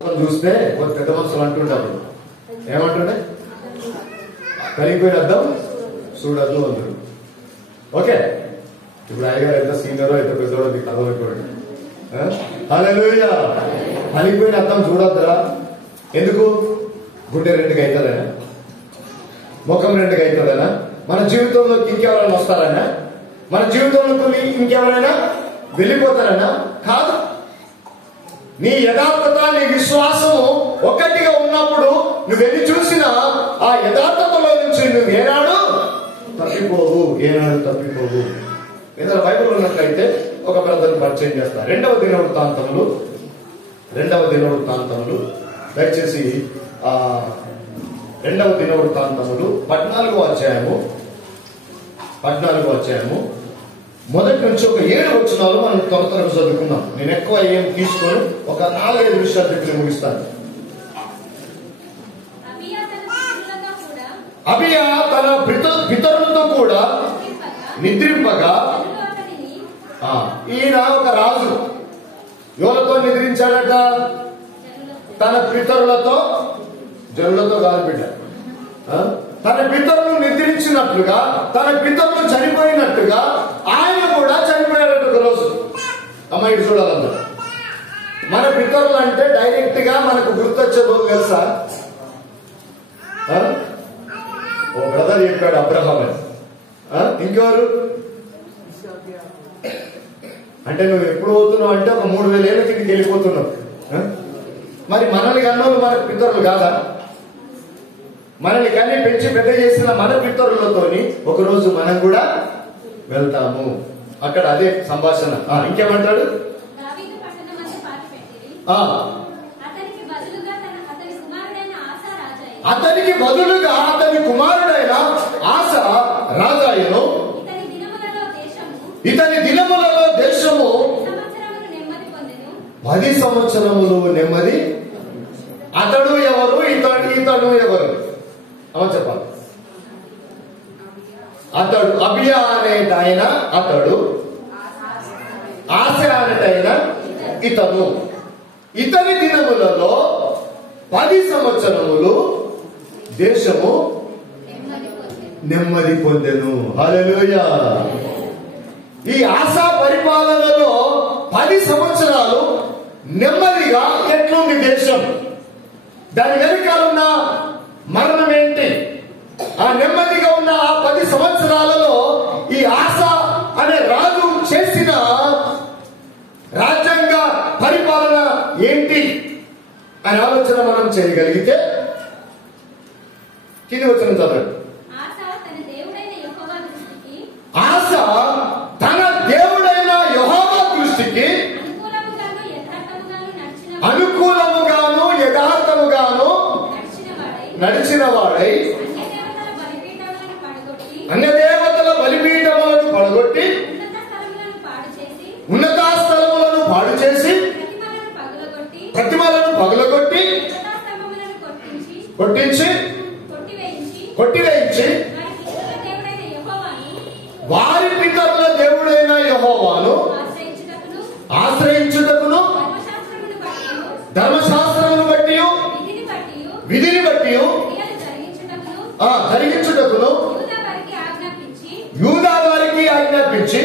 చూస్తే కొంత పెద్ద మనుషులు అంటుంటారు, ఏమంటుండే కలిగిపోయిన అర్థం చూడద్దు అందరు. ఓకే, ఇప్పుడు అయ్యగారు ఎంత సీనియరో ఎంత పెద్దోడో మీకు అర్థమైపోయాడు. హల్లెలూయా. కలిగిపోయిన అర్థం చూడొద్దురా. ఎందుకు? గుండె రెండుగా అవుతుందనా, ముఖం రెండుగా అవుతుందనా, మన జీవితంలోకి ఇంకెవరైనా వస్తారనా, మన జీవితంలోకి ఇంకెవరైనా వెళ్ళిపోతారనా? కాదు. నీ యథార్థత, నీ విశ్వాసము ఒకటిగా ఉన్నప్పుడు నువ్వు వెళ్ళి చూసిన ఆ యథార్థతలో నుంచి నువ్వు ఏనాడు తప్పిపోవు, ఏనాడు తప్పిపోవు. ఏదైనా బైబిల్ ఉన్నట్లయితే ఒక బ్రదర్ పరిచయం చేస్తా. రెండవ దినవృత్తాంతములు దయచేసి రెండవ దినవృత్తాంతములు 14వ అధ్యాయము మొదటి నుంచి ఒక 7 వచనాలు మనం త్వరగా చదువుకుందాం. నేను ఎక్కువ ఏం తీసుకొని ఒక 4-5 విషయాలు చెప్పి ముగిస్తాను. అబియా తన పితరులతో కూడా నిద్రింపగా, ఈయన ఒక రాజు ఎవరితో నిద్రించాడట? తన పితరులతో, జనులతో కాదు బిడ్డ, తన పితరులు నిద్రించినట్లుగా, తన పితరులు చనిపోయినట్టుగా ఆయన కూడా చనిపోయాడట ఒక రోజు. అమ్మ ఇది చూడాలందరూ. మన పితరులు అంటే డైరెక్ట్ గా మనకు గుర్తొచ్చేదో తెలుసా? ఓ బ్రదర్ చెప్పాడు అబ్రహాం అని. ఇంకెవరు అంటే నువ్వు ఎప్పుడు పోతున్నావు అంటే ఒక 3000 ఏళ్ళ కిందకి వెళ్ళిపోతున్నావు. మరి మనల్ని కన్నోళ్ళు మనకు పితరులు కాదా? మనల్ని కన్నీ పెంచి పెద్ద చేసిన మన పితరులతోని ఒకరోజు మనం కూడా వెళ్తాము. అక్కడ అదే సంభాషణ. ఇంకేమంటాడు? అతనికి బదులుగా అతని కుమారుడైన ఆస రాజాయను. ఇతని దినములలో దేశము 10 సంవత్సరములు నెమ్మది. అతడు ఎవరు? ఇతడు ఎవరు? అమ్మ చెప్పాలి. అతడు అబియా అనేటైన అతడు, ఆశ అనేటైన ఇతను. ఇతని దినములలో 10 సంవత్సరములు దేశము నెమ్మది పొందెను. హల్లెలూయా. ఈ ఆశా పరిపాలనలో 10 సంవత్సరాలు నెమ్మదిగా ఎట్లుంది దేశం? దాని వెనకాలన్న మరణం ఏంటి? ఆ నెమ్మదిగా ఉన్న ఆ 10 సంవత్సరాలలో ఈ ఆశ అనే రాజు చేసిన రాజ్యాంగ పరిపాలన ఏంటి అనే ఆలోచన మనం చేయగలిగితే కింది వచ్చిన చదవండి. ఆశ తన దేవుడైన యెహోవా దృష్టికి అనుకూలముగాను యథార్థముగాను నడిచిన వాడై అన్యదేవతల బలిపీఠములను పడగొట్టి ఉన్నత స్థలములను పాడు చేసి ప్రతిమలను పగలగొట్టి కొట్టివేయించి వారి పితరుల దేవుడైన యెహోవాను ఆశ్రయించుటకును ధర్మశాస్త్రమును బట్టి విధిని బట్టి జరిగించుటకును యూదా వారికి ఆజ్ఞాపించి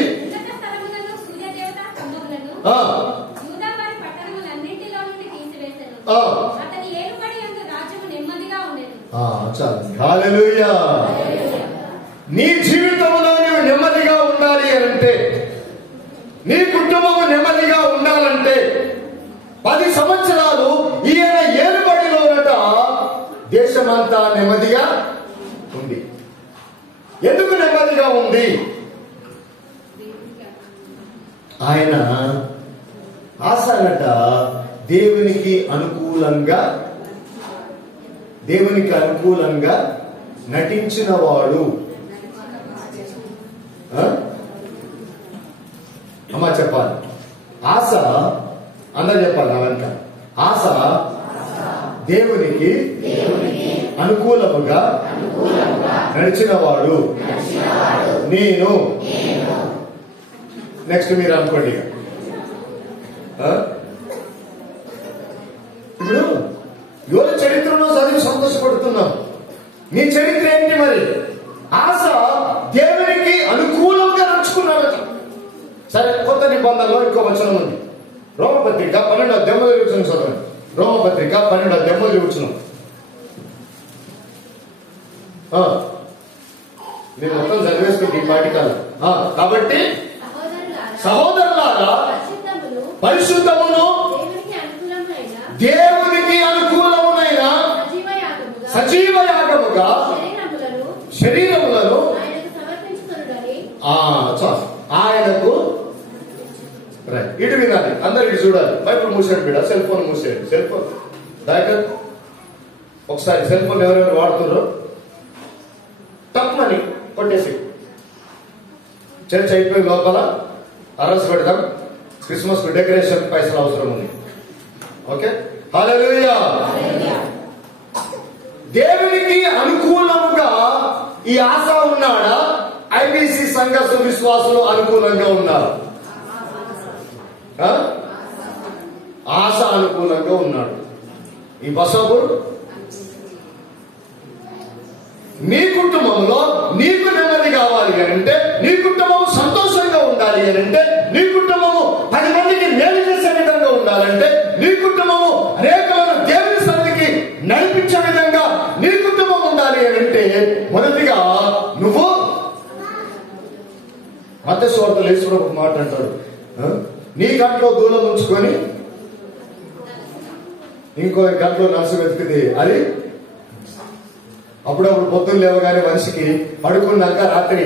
హల్లెలూయా. నీ జీవితంలో నీవు నెమ్మదిగా ఉండాలి అంటే, నీ కుటుంబము నెమ్మదిగా ఉండాలంటే 10 సంవత్సరాలు ఈయన ఏలుబడిలోనట దేశమంతా నెమ్మదిగా ఉంది. ఎందుకు నెమ్మదిగా ఉంది? ఆయన ఆశనట దేవునికి అనుకూలంగా నటించిన వాడు. అమ్మా చెప్పాలి. ఆశ అందరూ చెప్పాలి. అవంత ఆశ దేవునికి అనుకూలముగా నడిచిన వాడు నేను. నెక్స్ట్ మీరు అనుకోండి. ఇప్పుడు సంతోషపడుతున్నాం. నీ చరిత్ర ఏంటి మరి? ఆశ దేవునికి అనుకూలంగా నడుచుకున్నాడట. సరే, కొత్త నిబంధనలో ఇంకో వచనం ఉంది. రోమపత్రిక 12:8 చదవండి. రోమపత్రిక 12:8. నేను మొత్తం చదివేసుకుంటే ఈ పాటికాల. కాబట్టి సహోదరులారా, పరిశుద్ధమును దేవునికి అనుకూలమునైన సజీవ యాగముగా శరీరములను ఆయనకు ఇటు వినాలి. అందరు ఇటు చూడాలి. బైబిల్ మూసాడు బిడ్డ, సెల్ ఫోన్ మూసేయండి. సెల్ ఫోన్ దాకా ఒకసారి సెల్ ఫోన్ ఎవరెవరు వాడుతున్నారో తక్కువని కొట్టేసి చర్చ్ అయిపోయి లోపల అరస్ పెడదాం. క్రిస్మస్ కు డెకరేషన్ పైసలు అవసరం ఉంది. ఓకే, హల్లెలూయా. దేవునికి అనుకూలంగా ఈ ఆశ ఉన్నాడా? ఐబీసీ సంఘ విశ్వాసులు అనుకూలంగా ఉన్నారు. ఆశ అనుకూలంగా ఉన్నాడు. ఈ బసవపుడు నీ కుటుంబంలో నీకు నెమ్మది కావాలి అని అంటే, నీ కుటుంబం సంతోషంగా ఉండాలి అని అంటే, నీ కుటుంబము 10 మందికి మేలు చేసే విధంగా ఉండాలంటే, నీ కుటుంబము అనేకమైన దేవుని సన్నిధికి నడిపించే విధంగా నీ కుటుంబం ఉండాలి అని అంటే, మొదటిగా నువ్వు మత్తయి సువార్తలో యేసు ఒక మాట అంటాడు, నీ గంటలో దూలం ఉంచుకొని ఇంకో గంటలో నర్సు వెతుకుది. అది అప్పుడప్పుడు పొద్దున్న లేవగానే మనిషికి పడుకున్నాక రాత్రి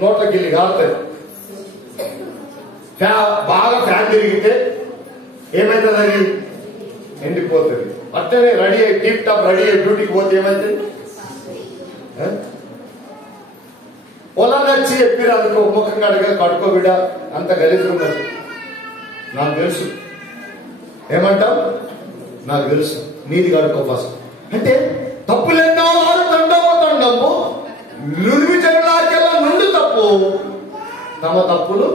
నోట్లకి వెళ్ళి కాలుతుంది. బాగా ఫ్యాన్ తిరిగితే ఏమైతుంది? అది ఎండిపోతుంది. అట్లనే రెడీ అయ్యి టీప్ టాప్ రెడీ అయ్యి డ్యూటీకి పోతే ఏమైతుంది? పొలాన్ని వచ్చి చెప్పిరు అందుకో ముఖం కడగా కడుకోబిడ్డ అంత గలీజుకున్నది. నాకు తెలుసు. ఏమంటాం? నాకు తెలుసు. నీది కడుకో ఫస్ట్ అంటే తప్పులెన్నో వారు తండము నుడివి జనులాకెల్లా నుండి తప్పు తమ తప్పులు.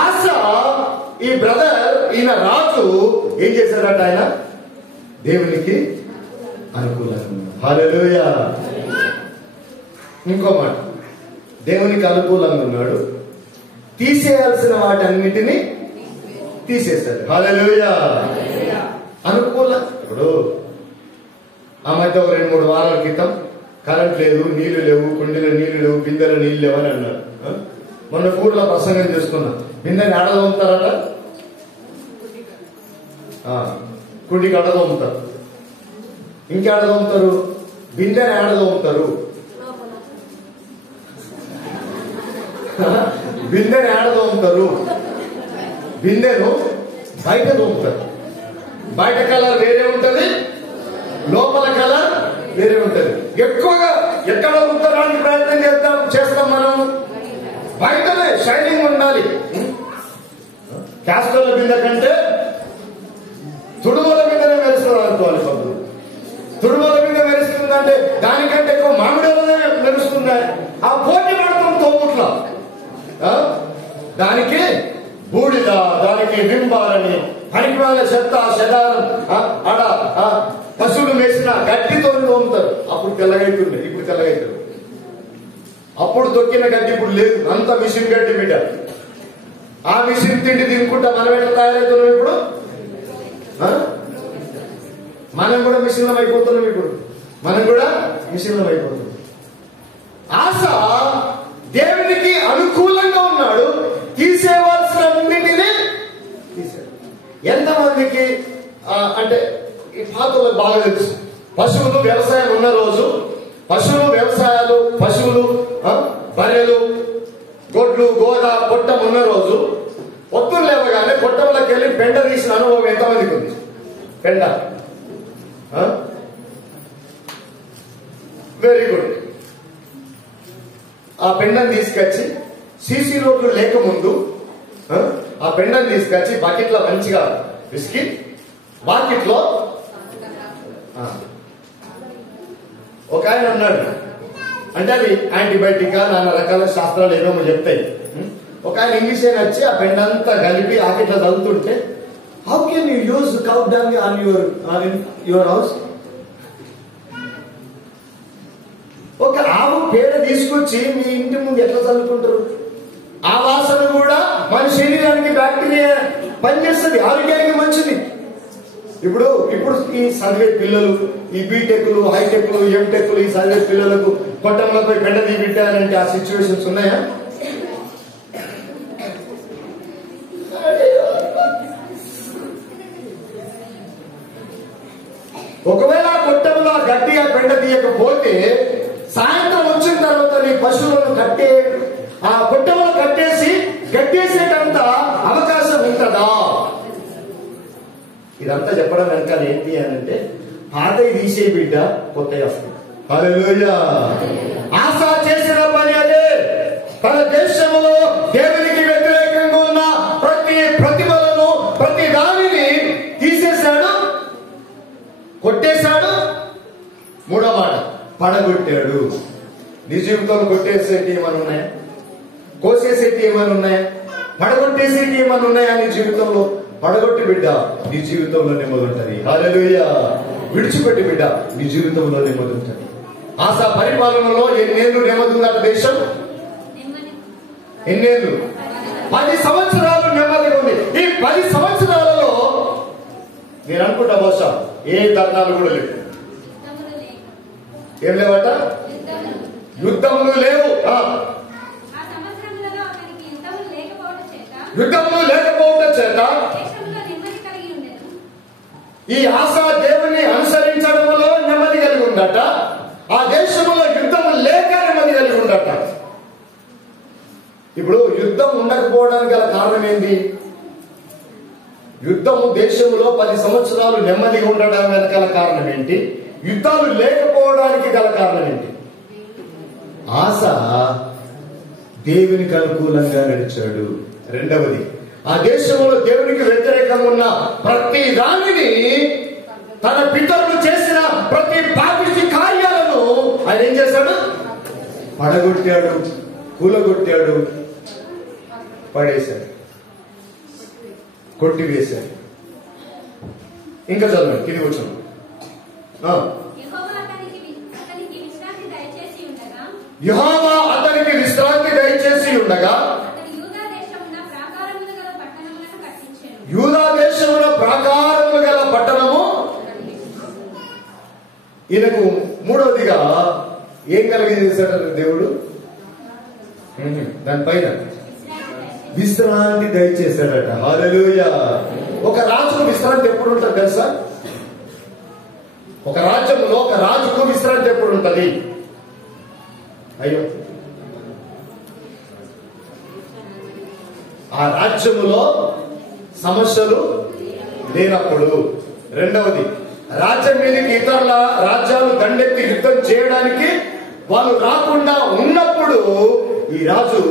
ఆశ ఈ బ్రదర్, ఈయన రాజు ఏం చేశాడట? ఆయన దేవునికి అనుకూలంగా. హల్లెలూయా. ఇంకో మాట, దేవునికి అనుకూలంగా ఉన్నాడు, తీసేయాల్సిన వాటన్నిటినీ తీసేశాడు. హల్లెలూయా. అనుకూలం. ఇప్పుడు ఆ మధ్య 2-3 వారాల క్రితం కరెంట్ లేదు, నీళ్లు లేవు, కుండీలో నీళ్లు లేవు, బిందెలో నీళ్లు లేవని అన్నారు. మొన్న కూడలో ప్రసంగం చేసుకున్నా. బిందెని ఆడదోముతారట, కుండికి ఆడదోముతారు. ఇంకేడదోముతారు? బిందెని ఆడదోముతారు. బిందెని ఆడదోముతారు. బిందెను బయట దోముతారు. బయట కలర్ వేరే ఉంటది, లోపల కలర్ వేరే ఉంటది. ఎక్కువగా ఎక్కడ దొరుకుతానికి ప్రయత్నం చేస్తాం మనం. బయటనే షైనింగ్ ఉండాలి. క్యాస్టర్ల బిందె కంటే తుడుమల బిందెనే మెరుస్తుంది అనుకోవాలి. పబ్బులు తుడుమల బిందె మెరుస్తుందంటే దానికంటే ఎక్కువ మామిడిలోనే మెరుస్తుంది. ఆ పోటీ పడతాం తోముట్ల. దానికి బూడిద, దానికి బింబాలని పనికిమాల చెత్త చెదారం ఆడ పశువులు వేసిన గడ్డితో తోముతారు. అప్పుడు తెల్లగైతుండే, ఇప్పుడు తెల్లగైతుంది. అప్పుడు తొక్కిన గడ్డి ఇప్పుడు లేదు, అంత మిషన్ గడ్డి బిడ్డ. ఆ మిషన్ తిండి తినుకుంటా మనం ఎట్లా తయారవుతున్నాం ఇప్పుడు? మనం కూడా మిషన్లం అయిపోతున్నాం. ఇప్పుడు మనం కూడా మిషన్లం అయిపోతున్నాం. ఆశ దేవునికి అనుకూలంగా ఉన్నాడు, తీసేవాల్సిన అన్నిటినీ తీసాడు. ఎంతమందికి అంటే ఈ పాతలకు బాగా తెలుసు. పశువులు వ్యవసాయం ఉన్న రోజు, పశువులు బర్రెలు, గొడ్లు, గోద, పొట్టం ఉన్న రోజు పొత్తులు లేవగానే పొట్టంలోకి వెళ్ళి పెండ తీసిన అనుభవం ఎంతమందికి ఉంది? పెండ వెరీ గుడ్. ఆ పెండను తీసుకొచ్చి సీసీ రోడ్లు లేకముందు ఆ పెండను తీసుకొచ్చి బకెట్లో మంచిగా విసికి బకెట్లో ఒక ఆయన అన్నాడు. అంటే అది యాంటీబయాటిక్ నానా రకాల శాస్త్రాలు ఏమేమో చెప్తాయి. ఒక ఆయన ఇంగ్లీష్ అయినా వచ్చి ఆ పెండంతా కలిపి ఆకెట్లో తగ్గుతుంటే How can you use cow dung on your house? ఒక ఆవు పేడ తీసుకొచ్చి మీ ఇంటి ముందు ఎట్లా చల్లుకుంటారు? ఆ వాసన కూడా మన శరీరానికి బ్యాక్టీరియా పనిచేస్తుంది, ఆరోగ్యానికి మంచిది. ఇప్పుడు ఈ చదివే పిల్లలు, ఈ బీటెక్లు, హైటెక్లు, ఎంటెక్లు, ఈ చదివే పిల్లలకు కొట్టంలో పోయి పెండ తీపిట్టారంటే ఆ సిచ్యువేషన్స్ ఉన్నాయా? ఒకవేళ కొట్టంలో గట్టిగా పెండ తీయకపోతే సాయంత్రం వచ్చిన తర్వాత నీ పశువులను ఆ కొట్టంలో కట్టేసేటంత అవకాశం ఉంటుందా? ఇదంతా చెప్పడం వెనకాల ఏంటి అని అంటే, పాతవి తీసే బిడ్డ కొత్తవి వస్తాయి. హల్లెలూయా. ఆశ చేసిన పని అదే. తన దేశంలో దేవునికి వ్యతిరేకంగా ఉన్న ప్రతి ప్రతిమలను, ప్రతి దానిని తీసేశాడు, కొట్టేశాడు. మూడో మాట, పడగొట్టాడు. నీ జీవితంలో కొట్టేసేటి ఏమైనా ఉన్నాయా? కోసేసేటి ఏమైనా ఉన్నాయా? పడగొట్టేసేటి ఏమైనా ఉన్నాయా నీ జీవితంలో? పడగొట్టి బిడ్డ నీ జీవితంలో నెమ్మది ఉంటుంది. హల్లెలూయా. విడిచిపెట్టి బిడ్డ నీ జీవితంలో నెమ్మది ఉంటుంది. ఆశ పరిపాలనలో ఎన్నేళ్ళు నెమ్మది ఉందట దేశం? ఎన్నేళ్ళు? 10 సంవత్సరాలు నెమ్మదిగా ఉంది. ఈ 10 సంవత్సరాలలో నేను అనుకుంటా బహుశా ఏ ధర్నాలు కూడా లేవు. ఏం లేవట? యుద్ధములు లేవు. యుద్ధములు లేకపోవడం చేత ఈ ఆశ దేవుని అనుసరించడంలో నెమ్మది కలిగి ఉండట. ఆ దేశంలో యుద్ధము లేక నెమ్మది కలిగి ఉండట. ఇప్పుడు యుద్ధం ఉండకపోవడానికి గల కారణం ఏంటి? యుద్ధము దేశంలో 10 సంవత్సరాలు నెమ్మదిగా ఉండడం వెనకాల కారణం ఏంటి? యుద్ధాలు లేకపోవడానికి గల కారణం ఏంటి? ఆశ దేవునికి అనుకూలంగా నడిచాడు. రెండవది, ఆ దేశంలో దేవునికి వ్యతిరేకంగా ఉన్న ప్రతి దానిని, తన పితరులు చేసిన ప్రతి పాపిష్టి కార్యాలను ఆయన ఏం చేశాడు? పడగొట్టాడు, కూలగొట్టాడు, పడేశాడు, కొట్టివేశాడు. ఇంకా చదవండి, కింది వచ్చాను. యెహోవా అతనికి విశ్రాంతి దయచేసి ఉండగా యూదా దేశమున ప్రాకారములు గల పట్టణము. ఈయనకు మూడవదిగా ఏం కలిగజేశాడు దేవుడు? దానిపైన విశ్రాంతి దయచేశాడట. హల్లెలూయా. ఒక రాజుకు విశ్రాంతి ఎప్పుడు ఉంటుంది తెలుసా? ఒక రాజ్యంలో ఒక రాజుకు విశ్రాంతి ఎప్పుడు ఉంటుంది? అయ్యో, ఆ రాజ్యములో సమస్యలు లేనప్పుడు. రెండవది, రాజ్యం మీదకి ఇతరుల రాజ్యాలు దండెత్తి యుద్ధం చేయడానికి వాళ్ళు రాకుండా ఉన్నప్పుడు ఈ రాజు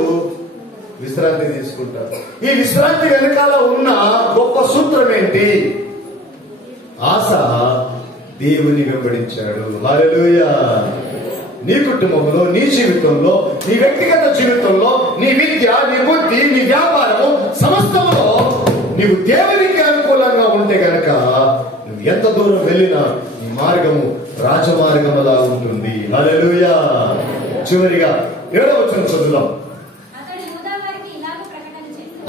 విశ్రాంతి తీసుకుంటారు. ఈ విశ్రాంతి వెనకాల ఉన్న గొప్ప సూత్రం ఏంటి? ఆశ దేవుని వెంబడించాడు. హల్లెలూయా. నీ కుటుంబంలో, నీ జీవితంలో, నీ వ్యక్తిగత జీవితంలో, నీ విద్య, నీ బుద్ధి, నీ వ్యాపారము సమస్తములో నీవు దేవునికి అనుకూలంగా ఉంటే గనక నువ్వు ఎంత దూరం వెళ్ళినా నీ మార్గము రాజమార్గములా ఉంటుంది. హల్లెలూయా. చివరిగా 7వ వచనం చదువుదాం.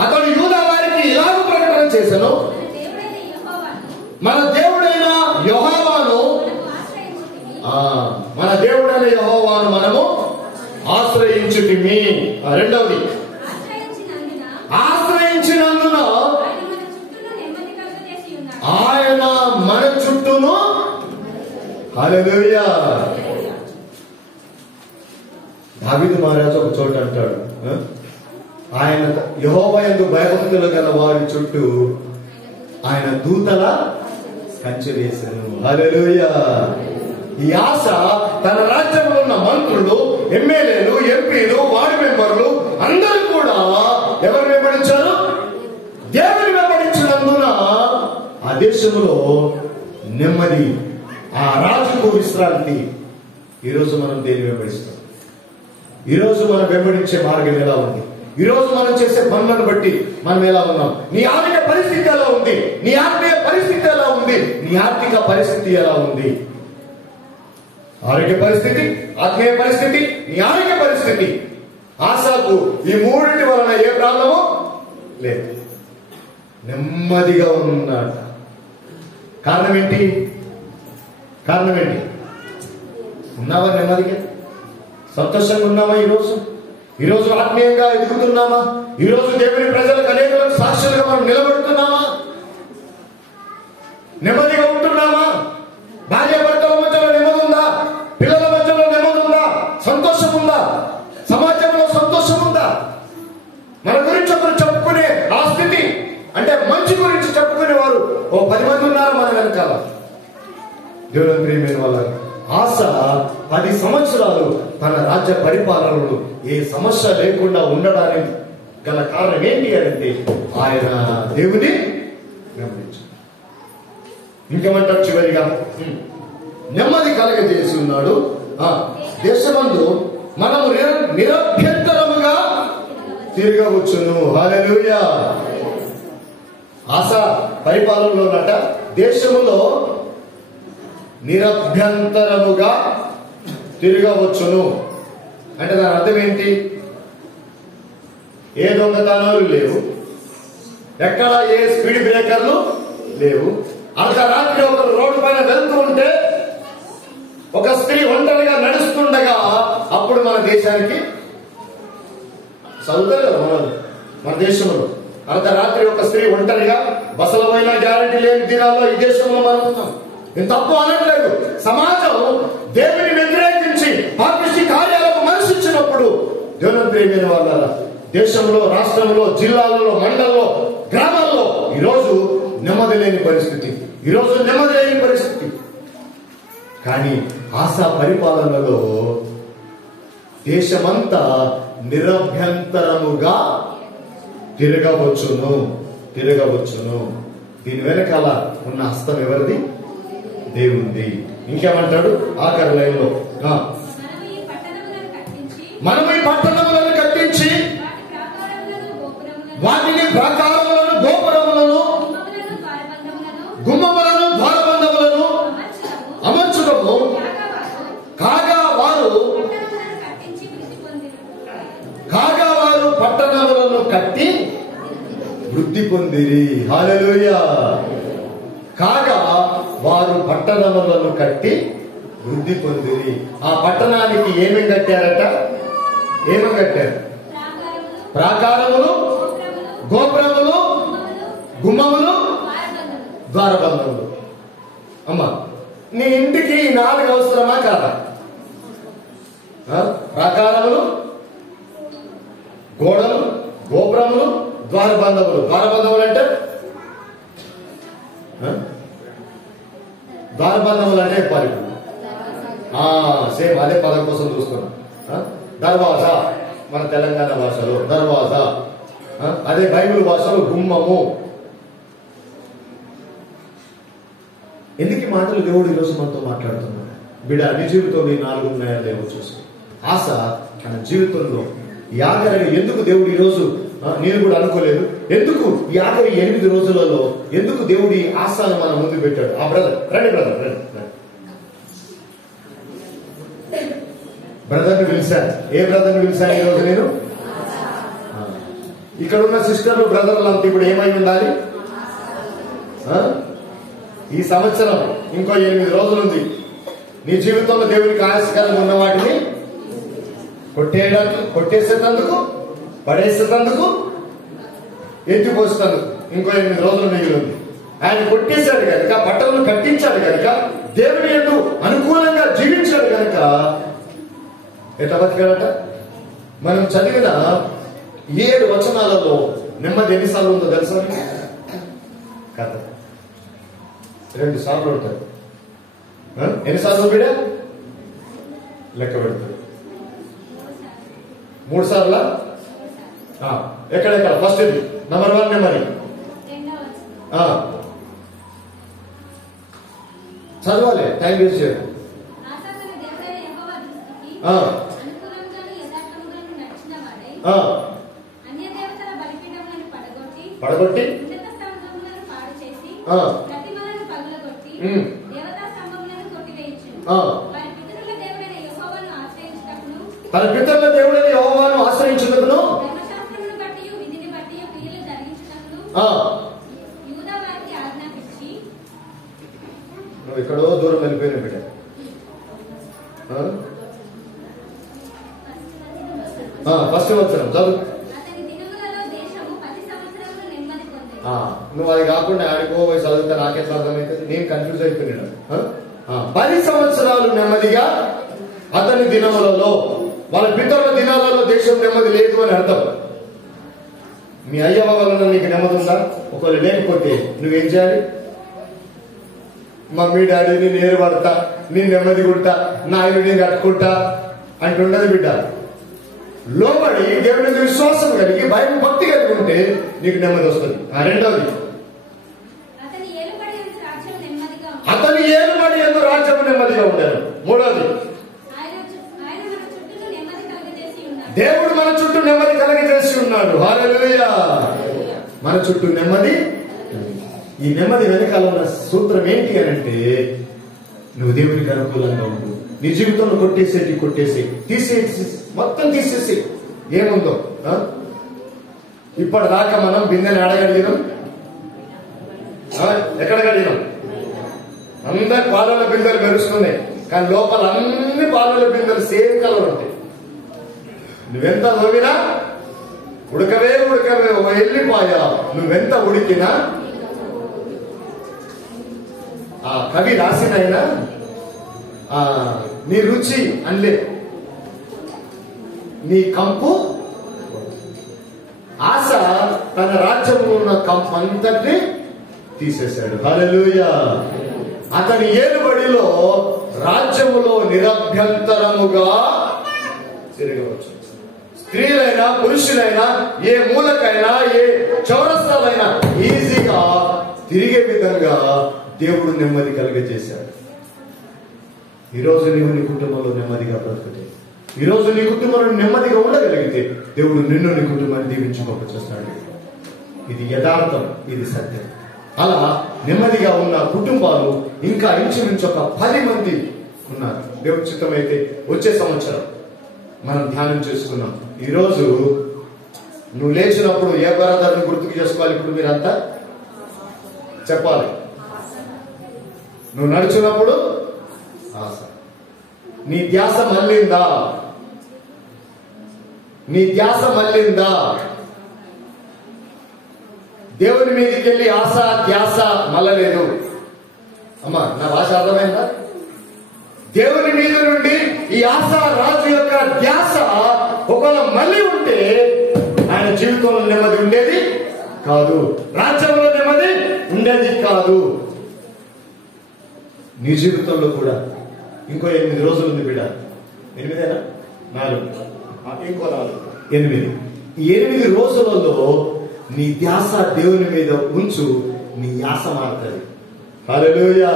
అతడు యూదా వారికి ఇలాగ ప్రకటన చేశాను, మన దేవుడైన యెహోవాను, మన దేవుడైన యెహోవాను మనము ఆశ్రయించుటిమి. రెండవది, ఆశ్రయించినందున ఆయన మన చుట్టూను. హల్లెలూయా. దావీదు మహారాజు ఒక చోట అంటాడు, ఆయన యెహోవా యందు భయభక్తులు గల వారి చుట్టూ ఆయన దూతల కంచె వేశాను. హల్లెలూయా. ఈ ఆశ తన రాజ్యంలో ఉన్న మంత్రులు, ఎమ్మెల్యేలు, ఎంపీలు, వార్డు మెంబర్లు అందరూ కూడా ఎవరు వెంబడించారు? దేవుని వెంబడించినందున ఆ దేశంలో నెమ్మది, ఆ రాజుకు విశ్రాంతి. ఈరోజు మనం దేని వెంబడిస్తాం? ఈరోజు మనం వెంబడించే మార్గం ఎలా ఉంది? ఈ రోజు మనం చేసే పనులను బట్టి మనం ఎలా ఉన్నాం, నీ ఆరోగ్య పరిస్థితి ఎలా ఉంది, నీ ఆత్మీయ పరిస్థితి ఎలా ఉంది, నీ ఆర్థిక పరిస్థితి ఎలా ఉంది. ఆరోగ్య పరిస్థితి, ఆత్మీయ పరిస్థితి, నీ ఆరోగ్య పరిస్థితి. ఆసాకు ఈ మూడింటి వలన ఏ ప్రాబ్లము లేదు, నెమ్మదిగా ఉన్నాడు. కారణం ఏంటి? కారణం ఏంటి? ఉన్నావా నెమ్మదిగా? సంతోషంగా ఉన్నామా? ఈరోజు ఆత్మీయంగా ఎదుగుతున్నామా? ఈరోజు దేవుని ప్రజలకు అనేకులకు సాక్షులుగా మనం నిలబడుతున్నామా? నెమ్మదిగా ఉంటున్నామా? భార్య భర్తల మధ్యలో నెమ్మది ఉందా? పిల్లల మధ్యలో నెమ్మది ఉందా? సంతోషం ఉందా? సమాజంలో సంతోషం ఉందా? మన గురించి ఒకరు చెప్పుకునే ఆ స్థితి, అంటే మంచి గురించి చెప్పుకునే వారు 10 మంది ఉన్నారు మన వెనకాల. దేవుని ప్రియమైన వాళ్ళ ఆశ 10 సంవత్సరాలు తన రాజ్య పరిపాలనలో ఏ సమస్య లేకుండా ఉండడానికి గల కారణం ఏంటి అంటే ఆయన దేవుని గమనించారు. ఇంకేమంటారు చివరిగా? నెమ్మది కలగజేసి ఉన్నాడు. దేశమందు మనము నిరభ్యంతరముగా తిరగవచ్చును. హల్లెలూయా. ఆశ పరిపాలనలోనట దేశములో నిరభ్యంతరముగా తిరగవచ్చును అంటే దాని అర్థం ఏంటి? ఏ దొంగతనాలు లేవు, ఎక్కడ ఏ స్పీడ్ బ్రేకర్లు లేవు. అర్ధరాత్రి ఒకరు రోడ్డు పైన వెళ్తూ ఉంటే ఒక స్త్రీ ఒంటరిగా నడుస్తుండగా అప్పుడు మన దేశానికి చదువుతారు కదా మన దేశంలో. అర్ధరాత్రి ఒక స్త్రీ ఒంటరిగా బస్సుల పైన గ్యారంటీ లేని దినాల్లో ఈ దేశంలో మనం ఉన్నాం. నేను తప్పు అనట్లేదు. సమాజం దేవుని వ్యతిరేకించి పాపిష్టి కార్యాలకు మనసు ఇచ్చినప్పుడు దేవుని ప్రియమైన వాళ్ళ దేశంలో, రాష్ట్రంలో, జిల్లాలలో, మండలంలో, గ్రామాల్లో ఈరోజు నెమ్మది లేని పరిస్థితి. కానీ ఆశా పరిపాలనలో దేశమంతా నిరభ్యంతరముగా తిరగవచ్చును. దీని వెనకాల ఉన్న హస్తం ఎవరిది? దేవుంది. ఇంకేమంటాడు ఆఖరి లైన్లో? మనం ఈ పట్టణములను కట్టించి వాటిని ప్రాకారములను, గోపురములను, గుమ్మములను, ద్వారబంధములను అమర్చుటము కాగా వారు పట్టణములను కట్టి వృద్ధి పొందిరి. హల్లెలూయా. కాగా వారు పట్టణములను కట్టి వృద్ధి పొందిరి. ఆ పట్టణానికి ఏమేమి కట్టారట? ఏమేమి కట్టారు? ప్రాకారములు, గోపురములు, గుమ్మములు, ద్వారబంధములు. అమ్మా, నీ ఇంటికి 4 అవసరమా కాదా? ప్రాకారములు, గోడలు, గోపురములు, ద్వారబంధములు. ద్వారబంధములు అంటే సేమ్ అదే పదం కోసం చూస్తున్నాం. దర్వాజా మన తెలంగాణ భాషలో దర్వాజా, అదే బైబిల్ భాషలో గుమ్మము. ఎందుకు మాటలు దేవుడు ఈరోజు మనతో మాట్లాడుతున్నాడు? బిడ్డ, నీ జీవితంలో 4 ఉన్నాయా లేవో చూసుకో. ఆశ మన జీవితంలో యాగరగా ఎందుకు దేవుడు ఈరోజు, నేను కూడా అనుకోలేదు, ఎందుకు ఈ ఆఖరి 8 రోజులలో ఎందుకు దేవుడు ఈ ఆశను మన ముందు పెట్టాడు? ఆ బ్రదర్ రండి, బ్రదర్ని పిలిచాను. ఏ బ్రదర్ని పిలిచాను ఈరోజు నేను? ఇక్కడ ఉన్న సిస్టర్లు, బ్రదర్లు అంతా ఇప్పుడు ఏమై ఉండాలి? ఈ సంవత్సరం ఇంకో 8 రోజులు ఉంది. నీ జీవితంలో దేవునికి ఆయాసకరంగా ఉన్న వాటిని కొట్టేసేందుకు, పడేసేందుకు, ఎత్తిపోసేందుకు ఇంకో 8 రోజులు మిగిలి ఉంది. ఆయన కొట్టేశాడు కనుక, పట్టణాలను కట్టించాడు కనుక, దేవుని యందు అనుకూలంగా జీవించాడు కనుక ఎట్లా బతికాడట? మనం చదివిన 7 వచనాలలో నెమ్మది ఎన్నిసార్లు ఉందో తెలుసా? కథ 2 సార్లు ఉంటుంది. ఎన్నిసార్లు బిడ్డ లెక్క పెడతాడు? 3 సార్లా? ఎక్కడెక్కడ? ఫస్ట్ ఇది నంబర్ 1 నెమ్మది. చదవాలి, టైం వేస్ట్ చేయడం. పడగొట్టి ఉన్నత స్తంభములను పాడు చేసి ఆ. ప్రతిమలను పగులగొట్టి ఉమ్. దేవతా స్తంభములను కొట్టివేయించును. ఆ. వారి పితరుల దేవుడైన యెహోవాను ఆశ్రయించుటకును తన పితరుల దేవుడని యెహోవాను ఆశ్రయించుటకును ధర్మశాస్త్రమును బట్టియు విధిని బట్టియు క్రియలు జరిగించుటకును ఆ. యూదా వారికి ఆజ్ఞాపించి నువ్వు ఎక్కడో దూరం వెళ్ళిపోయిన బిడ్డ. ఫస్ట్ వచనం చదువు. అతని దినములలో దేశము 10 సంవత్సరములు నెమ్మది పొందెను. నువ్వు అది కాకుండా ఆడికో పోయి చదివితే నాకెట్లా అర్థమవుతుంది? నేను కన్ఫ్యూజ్ అయిపోయినాడు. 10 సంవత్సరాలు నెమ్మదిగా అతని దినములలో, వాళ్ళ పితరుల దినాలలో దేశం నెమ్మది లేదు అని అర్థం. మీ అయ్యవ వలన నీకు నెమ్మది ఉందా? ఒకవేళ లేకపోతే నువ్వేం చేయాలి? మమ్మీ డాడీని నేను పడతా, నేను నెమ్మది కుడతా, నా ఇల్లు నేను కట్టుకుంటా అంటుండదు బిడ్డ. లోబడి దేవుని మీద విశ్వాసం కలిగి భయం భక్తి కలిగి ఉంటే నీకు నెమ్మది వస్తుంది. రెండవది, అతని ఏలుబడి యందు రాజ్యం నెమ్మదిగా ఉంది. అతని ఏలుబడి యందు రాజ్యం నెమ్మదిగా ఉండాలి. మూడవది, ఆయన మన చుట్టూ నెమ్మది కలుగజేసి ఉన్నాడు. దేవుడు మన చుట్టూ నెమ్మది కలిగజేసి ఉన్నాడు. హల్లెలూయా. మన చుట్టూ నెమ్మది. ఈ నెమ్మది వెనకాల ఉన్న సూత్రం ఏంటి అని అంటే, నువ్వు దేవునికి అనుకూలంగా ఉండు. నీ జీవితంలో కొట్టేసి తీసేసి మొత్తం తీసేసి ఏముందో. ఇప్పటిదాకా మనం బిందెని అడగలిగినాం, ఎక్కడ కడిగినాం? అందరి పాలల బిందెలు మెరుస్తున్నాయి, కానీ లోపల అన్ని పాలల బిందెలు సేమ్ కలర్ ఉంటాయి. నువ్వెంత తోవినా ఉడకవే వెళ్ళిపోయా. నువ్వెంత ఉడికినా ఆ కవి రాసినైనా నీ రుచి అనలే, నీ కంపు. ఆశ తన రాజ్యంలో ఉన్న కంపు అంతటి తీసేశాడు. హల్లెలూయా. అతని ఏలుబడిలో రాజ్యములో నిరభ్యంతరముగా తిరగవచ్చు. స్త్రీలైనా పురుషులైనా ఏ మూలకైనా ఏ చౌరస్తాలైనా ఈజీగా తిరిగే విధంగా దేవుడు నెమ్మది కలిగజేశాడు. ఈరోజు నీవు నీ కుటుంబంలో నెమ్మదిగా బ్రతుకుతే, ఈరోజు నీ కుటుంబంలో నెమ్మదిగా ఉండగలిగితే దేవుడు నిన్ను నీ కుటుంబాన్ని దీవించుకోక చేస్తాడు. ఇది యథార్థం, ఇది సత్యం. అలా నెమ్మదిగా ఉన్న కుటుంబాలు ఇంకా ఇంచుమించు ఒక 10 మంది ఉన్నారు. దేవుడి చిత్తమైతే వచ్చే సంవత్సరం మనం ధ్యానం చేసుకున్నాం. ఈరోజు నువ్వు లేచినప్పుడు ఏ బ్రదర్ని గుర్తుకు చేసుకోవాలి? ఇప్పుడు మీరంతా చెప్పాలి. నువ్వు నడుచున్నప్పుడు ఆశ. నీ ధ్యాస మళ్ళిందా? నీ ధ్యాస మళ్ళిందా? దేవుని మీదకి వెళ్ళి ఆశ ధ్యాస మళ్ళలేదు. అమ్మా, నా భాష అర్థమైందా? దేవుని మీద నుండి ఈ ఆశ రాజు యొక్క ధ్యాస ఒకవేళ మళ్ళీ ఉంటే ఆయన జీవితంలో నెమ్మది ఉండేది కాదు, రాజ్యంలో నెమ్మది ఉండేది కాదు. నీ జీవితంలో కూడా ఇంకో 8 రోజులు ఉంది బిడ్డ. 8ఏనా? 4, ఇంకో 4, 8. ఈ 8 రోజులలో నీ ధ్యాస దేవుని మీద ఉంచు, నీ యాస మారుతుంది. హల్లెలూయా.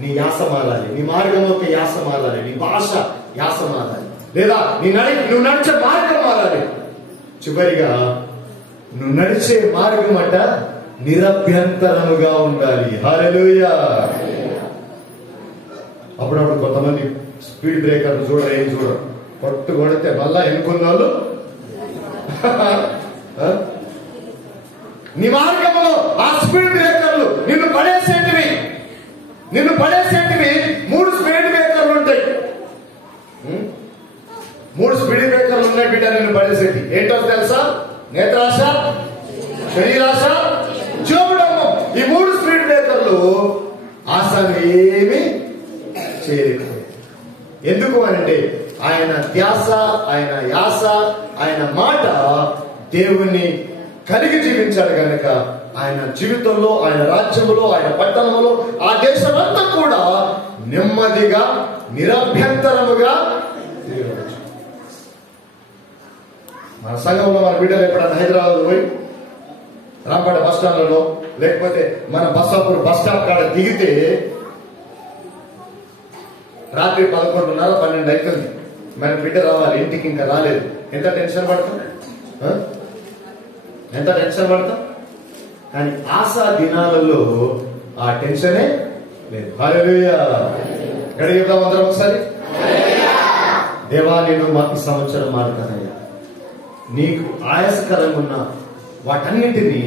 నీ యాస మారాలి, నీ మార్గం యొక్క యాస మారాలి, నీ భాష యాస మారాలి, లేదా నువ్వు నడిచే మార్గం మారాలి. చివరిగా నువ్వు నడిచే మార్గం అట నిరభ్యంతరముగా ఉండాలి. హల్లెలూయా. అప్పుడప్పుడు కొంతమంది స్పీడ్ బ్రేకర్లు చూడరు, ఏం చూడరు, పట్టు కొడితే మళ్ళా ఎన్నుకున్న వాళ్ళు నీ మార్గంలో ఆ స్పీడ్ బ్రేకర్లు నిన్ను పడేసేటివి 3 స్పీడ్ బ్రేకర్లు ఉంటాయి. 3 స్పీడ్ బ్రేకర్లు ఉన్నాయి బిడ్డ నిన్ను పడేసేటి. ఏంటో తెలుసా? నేత్రాశ, శరీరాశ, జోబుడము. ఈ 3 స్పీడ్ బ్రేకర్లు ఆశను ఏమి చేయలేకపోయాయి. ఎందుకు అంటే ఆయన ధ్యాస, ఆయన యాస, ఆయన మాట దేవుణ్ణి కలిగి జీవించాడు కనుక ఆయన జీవితంలో, ఆయన రాజ్యంలో, ఆయన పట్టణంలో, ఆ దేశమంతా కూడా నెమ్మదిగా నిరభ్యంతరముగా తిరగవచ్చు. మన సంఘంలో మన బిడ్డలు ఎప్పుడైనా హైదరాబాద్ పోయి రాంపేట బస్ స్టాండ్లలో లేకపోతే మన బస్సాపూర్ బస్ స్టాప్ కాడ దిగితే రాత్రి 11:30, 12 అవుతుంది. మన బిడ్డ రావాలి ఇంటికి, ఇంకా రాలేదు. ఎంత టెన్షన్ పడుతుంది? ఎంత టెన్షన్ పడతాం, కానీ ఆశా దినాలలో ఆ టెన్షనే లేదు. హల్లెలూయా. గడి చెప్దాం అందరం ఒకసారి. దేవా, నేను మాకు సంవత్సరం మారుతానయ్యా, నీకు ఆయాసకరంగా ఉన్న వాటన్నిటినీ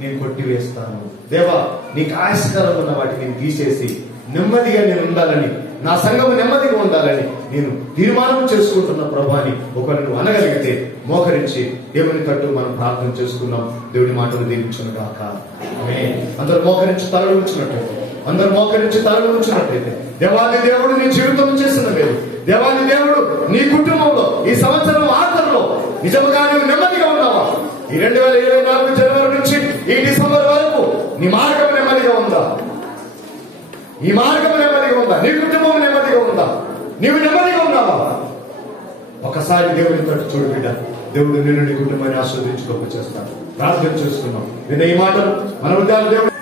నేను కొట్టివేస్తాను. దేవా, నీకు ఆయాసకరంగా ఉన్న వాటిని నేను తీసేసి నెమ్మదిగా నేను ఉండాలని, నా సంఘం నెమ్మదిగా ఉండాలని నేను తీర్మానం చేసుకుంటున్న ప్రభాని ఒకరు నువ్వు అనగలిగితే మోకరించి దేవుని తట్టు మనం ప్రార్థన చేసుకున్నాం. దేవుని మాటలు దీవించును గాక. ఆమేన్. అందరూ మోకరించి తలలు ఉంచినట్లయితే, అందరూ మోకరించి తలలు ఉంచినట్లయితే, దేవాది దేవుడు నీ జీవితం చేస్తున్న లేదు, దేవాది దేవుడు నీ కుటుంబంలో ఈ సంవత్సరం ఆఖరులో నిజంగా నువ్వు నెమ్మదిగా ఉన్నావా? ఈ 2024 జనవరి నుంచి ఈ డిసెంబర్ వరకు నీ మార్గం నెమ్మదిగా ఉందా? ఈ మార్గం నెమ్మదిగా ఉందా? నీ కుటుంబం నెమ్మదిగా ఉందా? నీవు నెమ్మదిగా ఉన్నావా? ఒకసారి దేవుని తట్టు చూడు బిడ్డ. దేవుడు నిన్ను నీ కుటుంబాన్ని ఆస్వాదించి గొప్ప చేస్తాడు. ప్రార్థన చేస్తున్నాం. విన్న ఈ మాటలు మన ఉద్యాలు దేవుడు